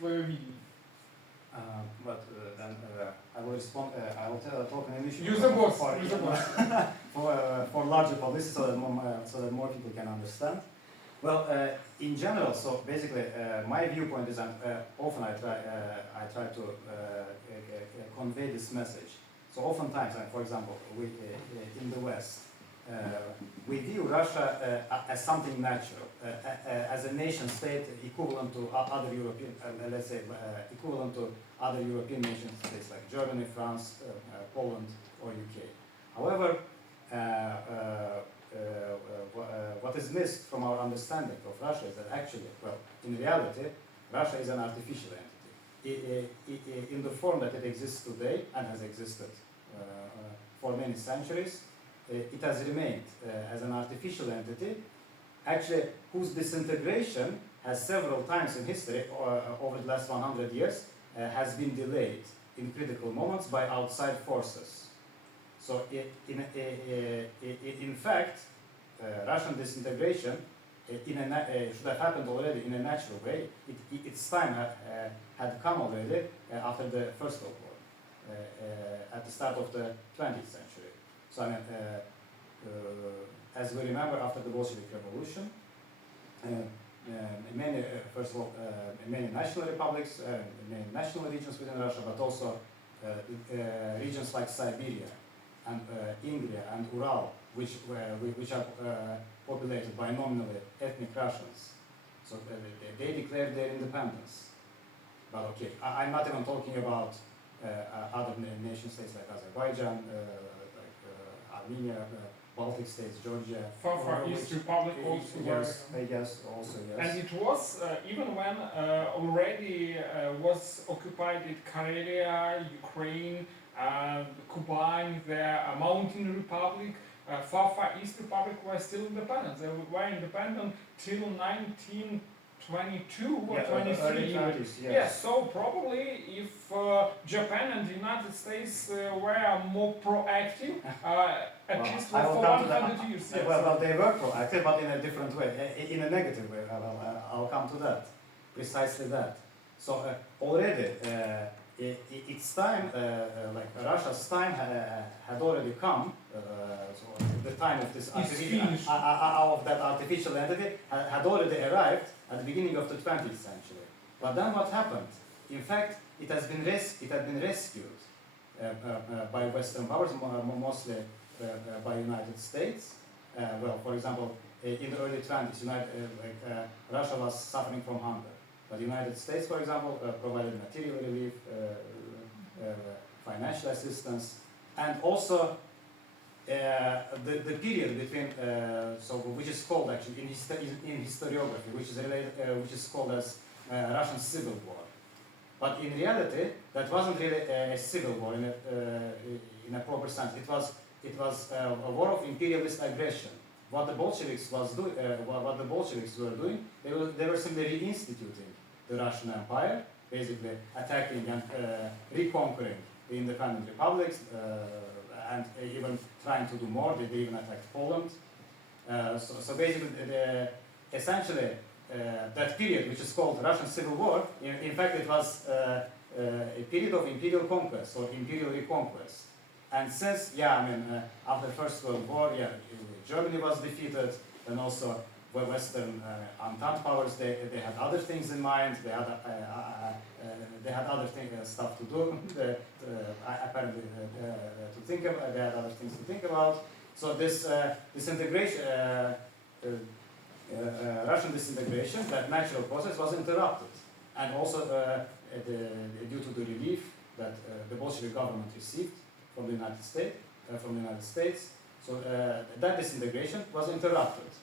твоє відео. Then I will respond. I will talk in English. Use the boss. For larger publicity, so that more people can understand. Well, in general, so basically, my viewpoint is, often I try to convey this message. So oftentimes, for example, we in the West, we view Russia as something natural, as a nation state equivalent to other European, let's say, equivalent to other European nation states like Germany, France, Poland, or UK. However, what is missed from our understanding of Russia is that actually, well, in reality, Russia is an artificial entity. In the form that it exists today and has existed for many centuries, it has remained as an artificial entity, actually whose disintegration has several times in history, over the last 100 years, has been delayed in critical moments by outside forces. So in fact, Russian disintegration should have happened already in a natural way. Its time had come already after the First World War, at the start of the 20th century. So I mean, as we remember, after the Bolshevik Revolution, first of all, many national republics, many national regions within Russia, but also regions like Siberia and Ingria and Ural, which are populated by nominally ethnic Russians. So they declared their independence. But okay, I'm not even talking about other nation states like Azerbaijan, Armenia, Baltic states, Georgia. Far East Republic also. Yes, also yes. And it was even when already was occupied Karelia, Ukraine, Kuban, the Mountain Republic, Far East Republic were still independent. They were independent till 1922 or 23. Yes, so probably if Japan and the United States were more proactive, at least for 100 years. Yes. Well, they were proactive, but in a different way, in a negative way. I'll come to that, precisely that. So already, its time, like Russia's time, had already come. So the time of this artificial entity had already arrived at the beginning of the 20th century. But then what happened? In fact, it had been rescued by Western powers, mostly by United States. Well, for example, in the early 20s, Russia was suffering from hunger. But the United States, for example, provided material relief, financial assistance, and also the period between, which is called actually in historiography, which is called as Russian Civil War. But in reality, that wasn't really a civil war in a proper sense. It was a war of imperialist aggression. What the Bolsheviks were doing, they were simply reinstituting the Russian Empire, basically attacking and reconquering the independent republics, and even trying to do more. They even attacked Poland. So basically, essentially, that period, which is called Russian Civil War, in fact, it was a period of imperial conquest or imperial reconquest. And since, after the First World War, Germany was defeated, and also Western Entente powers, they had other things in mind. They had other stuff to do. Apparently, to think about. They had other things to think about. So this disintegration, Russian disintegration, that natural process was interrupted, and also due to the relief that the Bolshevik government received from the United States. So that disintegration was interrupted.